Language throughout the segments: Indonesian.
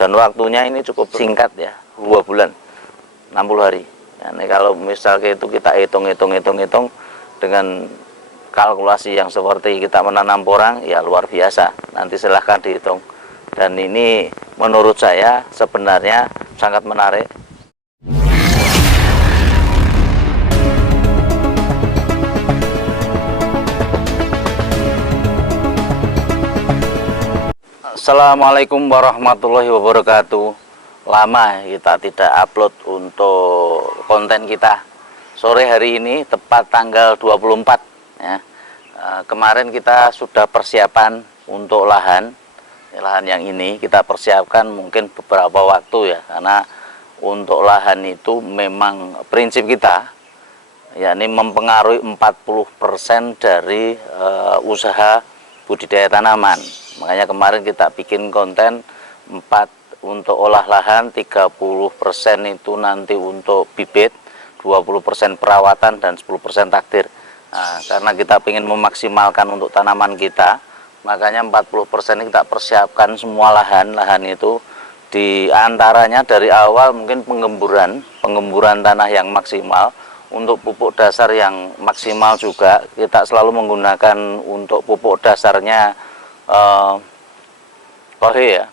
dan waktunya ini cukup singkat ya, 2 bulan 60 hari. Ini kalau misalnya itu kita hitung dengan kalkulasi yang seperti kita menanam porang, ya luar biasa. Nanti silahkan dihitung. Dan ini menurut saya sebenarnya sangat menarik. Assalamualaikum warahmatullahi wabarakatuh. Lama kita tidak upload untuk konten kita. Sore hari ini tepat tanggal 24 ya. Kemarin kita sudah persiapan untuk lahan yang ini kita persiapkan mungkin beberapa waktu ya, karena untuk lahan itu memang prinsip kita yakni mempengaruhi 40% dari usaha budidaya tanaman. Makanya kemarin kita bikin konten 4 untuk olah lahan, 30% itu nanti untuk bibit, 20% perawatan, dan 10% takdir. Nah, karena kita ingin memaksimalkan untuk tanaman kita, makanya 40% ini kita persiapkan semua lahan itu di antaranya dari awal mungkin penggemburan tanah yang maksimal, untuk pupuk dasar yang maksimal juga kita selalu menggunakan untuk pupuk dasarnya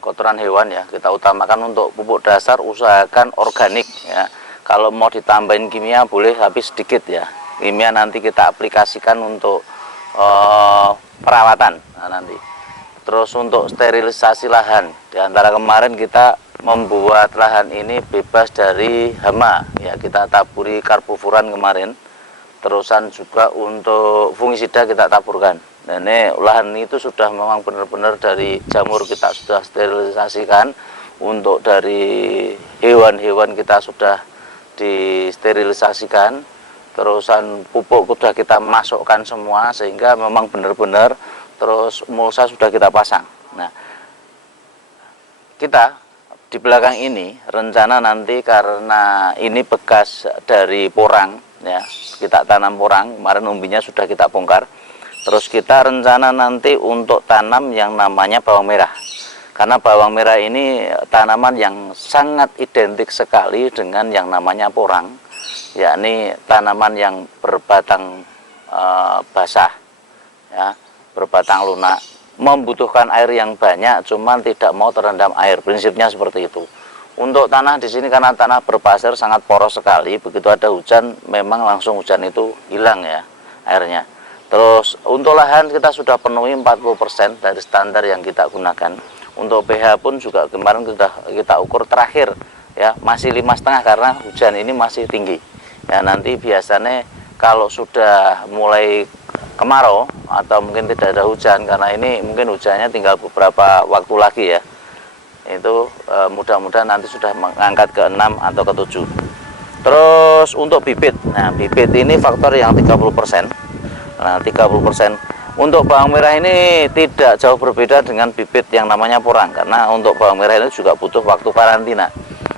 kotoran hewan ya. Kita utamakan untuk pupuk dasar usahakan organik ya. Kalau mau ditambahin kimia boleh tapi sedikit ya. Kimia nanti kita aplikasikan untuk perawatan nanti. Terus untuk sterilisasi lahan, di antara kemarin kita membuat lahan ini bebas dari hama ya, kita taburi karbofuran kemarin. Terusan juga untuk fungisida kita taburkan. Dan ini lahan itu sudah memang benar-benar dari jamur kita sudah sterilisasikan. Untuk dari hewan-hewan kita sudah disterilisasikan. Terusan pupuk sudah kita masukkan semua sehingga memang benar-benar. Terus mulsa sudah kita pasang. Nah, kita di belakang ini rencana nanti karena ini bekas dari porang ya, kita tanam porang kemarin, umbinya sudah kita bongkar. Terus kita rencana nanti untuk tanam yang namanya bawang merah, karena bawang merah ini tanaman yang sangat identik sekali dengan yang namanya porang, yakni tanaman yang berbatang basah ya, berbatang lunak, membutuhkan air yang banyak cuman tidak mau terendam air. Prinsipnya seperti itu. Untuk tanah di sini karena tanah berpasir sangat poros sekali, begitu ada hujan memang langsung hujan itu hilang ya airnya. Terus untuk lahan kita sudah penuhi 40% dari standar yang kita gunakan. Untuk pH pun juga kemarin sudah kita ukur terakhir ya, masih 5,5 karena hujan ini masih tinggi. Ya nanti biasanya kalau sudah mulai kemarau atau mungkin tidak ada hujan, karena ini mungkin hujannya tinggal beberapa waktu lagi ya, itu mudah-mudahan nanti sudah mengangkat ke 6 atau ke 7. Terus untuk bibit, nah bibit ini faktor yang 30%. Nah 30% untuk bawang merah ini tidak jauh berbeda dengan bibit yang namanya porang, karena untuk bawang merah ini juga butuh waktu karantina.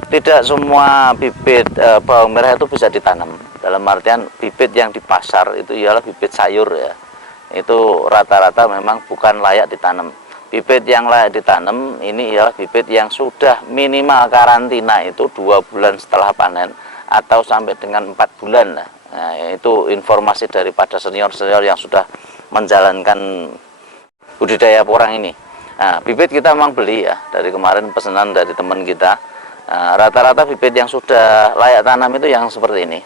Tidak semua bibit bawang merah itu bisa ditanam, dalam artian bibit yang di pasar itu ialah bibit sayur ya, itu rata-rata memang bukan layak ditanam. Bibit yang layak ditanam ini ialah bibit yang sudah minimal karantina itu 2 bulan setelah panen atau sampai dengan 4 bulan lah. Nah, itu informasi daripada senior-senior yang sudah menjalankan budidaya porang ini. Nah, bibit kita memang beli ya, dari kemarin pesanan dari teman kita. Rata-rata bibit yang sudah layak tanam itu yang seperti ini.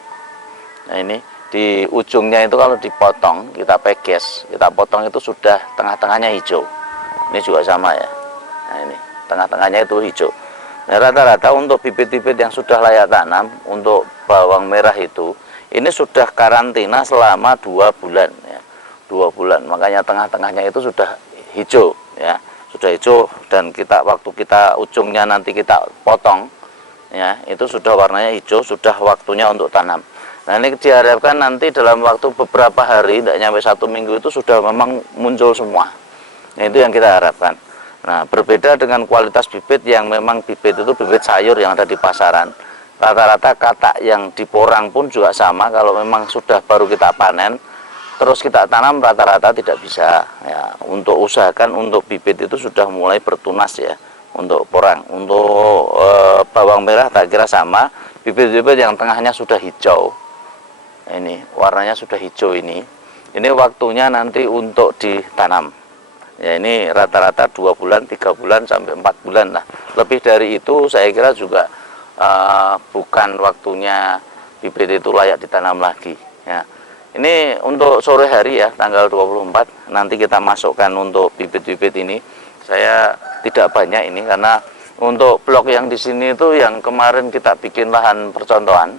Nah, ini di ujungnya itu kalau dipotong, kita peges, kita potong itu sudah tengah-tengahnya hijau. Ini juga sama ya. Nah, ini tengah-tengahnya itu hijau. Nah, rata-rata untuk bibit-bibit yang sudah layak tanam untuk bawang merah itu ini sudah karantina selama 2 bulan ya. 2 bulan, makanya tengah-tengahnya itu sudah hijau ya, sudah hijau. Dan kita waktu kita ujungnya nanti kita potong ya, itu sudah warnanya hijau, sudah waktunya untuk tanam. Nah, ini diharapkan nanti dalam waktu beberapa hari, tidak nyampe 1 minggu itu sudah memang muncul semua. Nah, itu yang kita harapkan. Nah, berbeda dengan kualitas bibit yang memang bibit itu bibit sayur yang ada di pasaran. Rata-rata katak yang di porang pun juga sama, kalau memang sudah baru kita panen terus kita tanam rata-rata tidak bisa ya. Untuk usahakan untuk bibit itu sudah mulai bertunas ya, untuk porang. Untuk bawang merah tak kira sama, bibit-bibit yang tengahnya sudah hijau. Ini warnanya sudah hijau ini waktunya nanti untuk ditanam. Ya, ini rata-rata 2 bulan, 3 bulan sampai 4 bulan lah. Lebih dari itu saya kira juga bukan waktunya bibit itu layak ditanam lagi. Ya. Ini untuk sore hari ya, tanggal 24 nanti kita masukkan untuk bibit-bibit ini. Saya tidak banyak ini karena untuk blok yang di sini itu yang kemarin kita bikin lahan percontohan.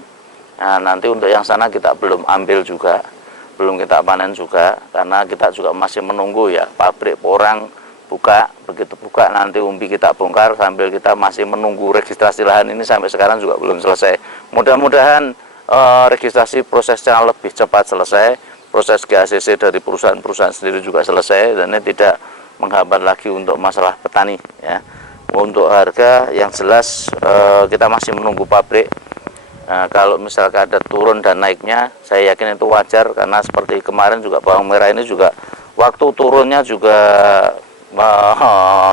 Nah, nanti untuk yang sana kita belum ambil juga, belum kita panen juga, karena kita juga masih menunggu ya pabrik porang buka. Begitu buka nanti umbi kita bongkar, sambil kita masih menunggu registrasi lahan ini sampai sekarang juga belum selesai. Mudah-mudahan registrasi prosesnya lebih cepat selesai, proses GACC dari perusahaan-perusahaan sendiri juga selesai, dan ini tidak menghambat lagi untuk masalah petani ya. Untuk harga yang jelas kita masih menunggu pabrik. Nah, kalau misalkan ada turun dan naiknya, saya yakin itu wajar, karena seperti kemarin juga bawang merah ini juga waktu turunnya juga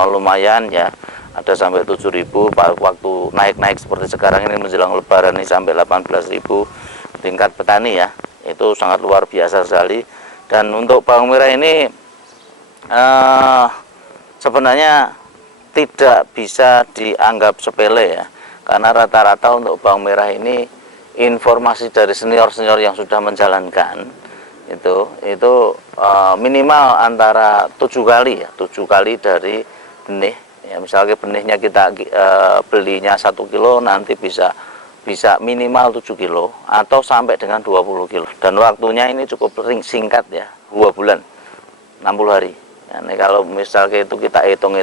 lumayan ya, ada sampai 7.000. Waktu naik-naik seperti sekarang ini menjelang lebaran ini sampai 18.000. Tingkat petani ya, itu sangat luar biasa sekali. Dan untuk bawang merah ini sebenarnya tidak bisa dianggap sepele ya, karena rata-rata untuk bawang merah ini informasi dari senior-senior yang sudah menjalankan itu minimal antara 7 kali ya, 7 kali dari benih ya. Misalnya benihnya kita belinya 1 kilo, nanti bisa minimal 7 kilo atau sampai dengan 20 kilo, dan waktunya ini cukup singkat ya, 2 bulan 60 hari ya. Ini kalau misalnya itu kita hitung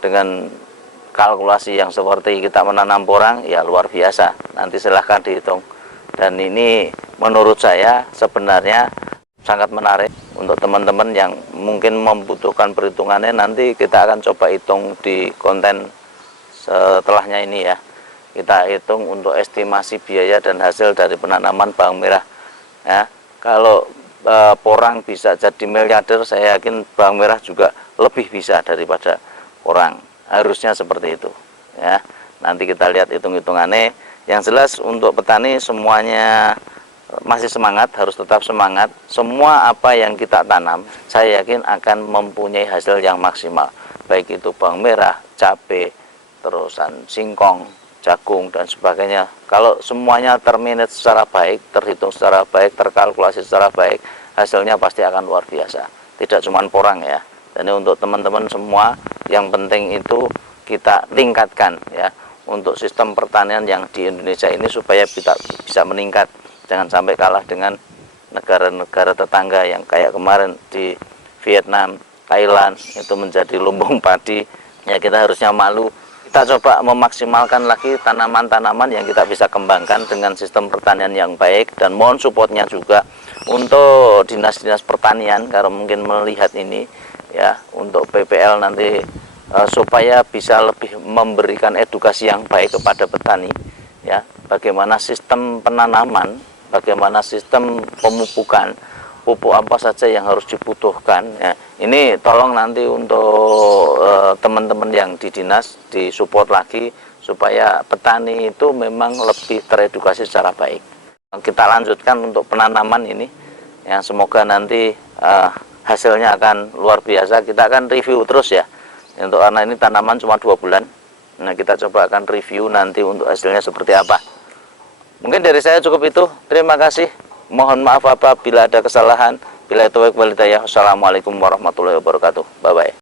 dengan kalkulasi yang seperti kita menanam porang ya, luar biasa. Nanti silahkan dihitung. Dan ini menurut saya sebenarnya sangat menarik untuk teman-teman yang mungkin membutuhkan perhitungannya. Nanti kita akan coba hitung di konten setelahnya ini ya. Kita hitung untuk estimasi biaya dan hasil dari penanaman bawang merah ya. Kalau porang bisa jadi miliarder, saya yakin bawang merah juga lebih bisa daripada porang. Harusnya seperti itu ya. Nanti kita lihat hitung-hitungannya. Yang jelas untuk petani semuanya masih semangat, harus tetap semangat. Semua apa yang kita tanam saya yakin akan mempunyai hasil yang maksimal, baik itu bawang merah, cabai, terusan singkong, jagung dan sebagainya. Kalau semuanya termanage secara baik, terhitung secara baik, terkalkulasi secara baik, hasilnya pasti akan luar biasa. Tidak cuma porang ya. Dan untuk teman-teman semua, yang penting itu kita tingkatkan ya untuk sistem pertanian yang di Indonesia ini supaya kita bisa meningkat. Jangan sampai kalah dengan negara-negara tetangga yang kayak kemarin di Vietnam, Thailand itu menjadi lumbung padi. Ya, kita harusnya malu. Kita coba memaksimalkan lagi tanaman-tanaman yang kita bisa kembangkan dengan sistem pertanian yang baik, dan mohon supportnya juga untuk dinas-dinas pertanian kalau mungkin melihat ini ya, untuk PPL nanti supaya bisa lebih memberikan edukasi yang baik kepada petani ya, bagaimana sistem penanaman, bagaimana sistem pemupukan, pupuk apa saja yang harus dibutuhkan ya. Ini tolong nanti untuk teman-teman yang di dinas disupport lagi supaya petani itu memang lebih teredukasi secara baik. Kita lanjutkan untuk penanaman ini ya, semoga nanti hasilnya akan luar biasa. Kita akan review terus ya, untuk karena ini tanaman cuma 2 bulan. Nah, kita coba akan review nanti untuk hasilnya seperti apa. Mungkin dari saya cukup itu. Terima kasih. Mohon maaf apabila ada kesalahan. Bila itu walhidayah. Wassalamualaikum warahmatullahi wabarakatuh. Bye bye.